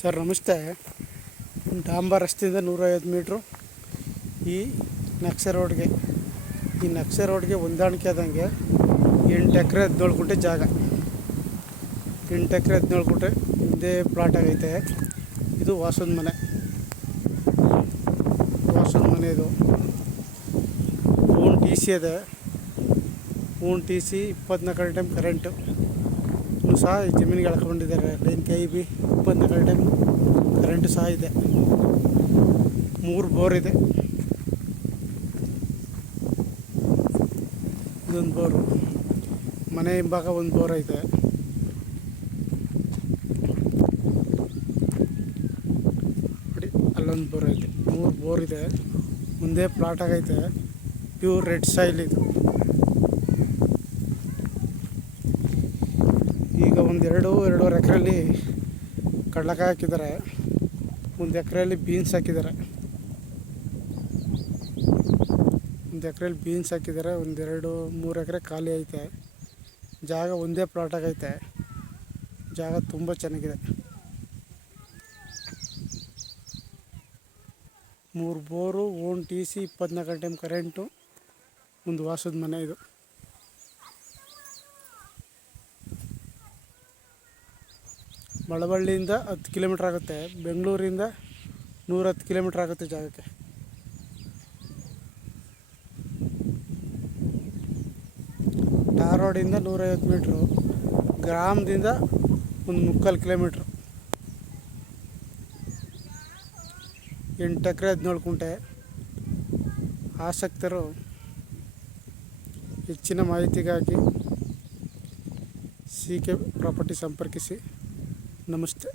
Sir, ನಮಸ್ತೆ. ಡಾಂಬರ್ ರಸ್ತೆಯಿಂದ ನೂರೈವತ್ತು ಮೀಟ್ರು ಈ ನಕ್ಷೆ ರೋಡ್ಗೆ. ಈ ನಕ್ಷೆ ರೋಡ್ಗೆ ಹೊಂದಾಣಿಕೆ ಆದಂಗೆ ಎಂಟು ಎಕರೆ ಹದಿನೇಳು ಗುಂಟೆ ಜಾಗ. ಎಂಟು ಎಕರೆ ಹದಿನೇಳು ಗುಂಟೆ ಹಿಂದೆ ಪ್ಲಾಟ್ ಆಗೈತೆ. ಇದು ವಾಸದ ಮನೆ. ವಾಸದ ಮನೆ ಇದು. ಓನ್ ಟಿ ಸಿ ಇದೆ. ಓನ್ ಟಿ ಸಿ ಇಪ್ಪತ್ನಾಲ್ಕು ಟೈಮ್ ಕರೆಂಟು. ಇನ್ನು ಸಹ ಈ ಜಮೀನಿಗೆ ಎಳ್ಕೊಂಡಿದ್ದಾರೆ ಲೈನ್ ಬಿ ಇಪ್ಪತ್ನಾಲ್ಕು ಟೈಮ್ ಕರೆಂಟ್ ಸಹ ಇದೆ. ಮೂರು ಬೋರ್ ಇದೆ. ಇದೊಂದು ಬೋರು ಮನೆ ಹಿಂಭಾಗ ಒಂದು ಬೋರ್ ಐತೆ ನೋಡಿ, ಅಲ್ಲೊಂದು ಬೋರ್ ಐತೆ ಮೂರು ಬೋರ್ ಇದೆ. ಮುಂದೆ ಪ್ಲಾಟ್ ಆಗೈತೆ. ಪ್ಯೂರ್ ರೆಡ್ ಸಾಯಿಲ್ ಇದು. ಒಂದು ಎರಡು, ಎರಡೂವರೆ ಎಕರೆಯಲ್ಲಿ ಕಡಲೆಕಾಯಿ ಹಾಕಿದ್ದಾರೆ. ಒಂದು ಎಕರೆಯಲ್ಲಿ ಬೀನ್ಸ್ ಹಾಕಿದ್ದಾರೆ. ಒಂದು ಎಕರೆಯಲ್ಲಿ ಬೀನ್ಸ್ ಹಾಕಿದ್ದಾರೆ. ಒಂದೆರಡು ಮೂರು ಎಕರೆ ಖಾಲಿ ಐತೆ. ಜಾಗ ಒಂದೇ ಪ್ಲಾಟಾಗೈತೆ ಜಾಗ ತುಂಬ ಚೆನ್ನಾಗಿದೆ. ಮೂರು ಬೋರು, ಓನ್ ಟಿ ಸಿ, ಇಪ್ಪತ್ನಾಲ್ಕು ಟೈಮ್ ಕರೆಂಟು ಒಂದು ವಾಸದ ಮನೆ ಇದು. ಮಳವಳ್ಳಿಯಿಂದ ಹತ್ತು ಕಿಲೋಮೀಟ್ರ್ ಆಗುತ್ತೆ, ಬೆಂಗಳೂರಿಂದ ನೂರ ಹತ್ತು ಕಿಲೋಮೀಟ್ರ್ ಆಗುತ್ತೆ ಜಾಗಕ್ಕೆ. ಟಾರ್ ರೋಡಿಂದ ನೂರೈವತ್ತು ಮೀಟ್ರು, ಗ್ರಾಮದಿಂದ ಒಂದು ಮುಕ್ಕಾಲು ಕಿಲೋಮೀಟ್ರು. ಎಂಟು ಎಕರೆ ಹದಿನೇಳು ಕುಂಟೆ. ಆಸಕ್ತರು ಹೆಚ್ಚಿನ ಮಾಹಿತಿಗಾಗಿ ಸಿ ಕೆ ಪ್ರಾಪರ್ಟಿ ಸಂಪರ್ಕಿಸಿ. ನಮಸ್ತೆ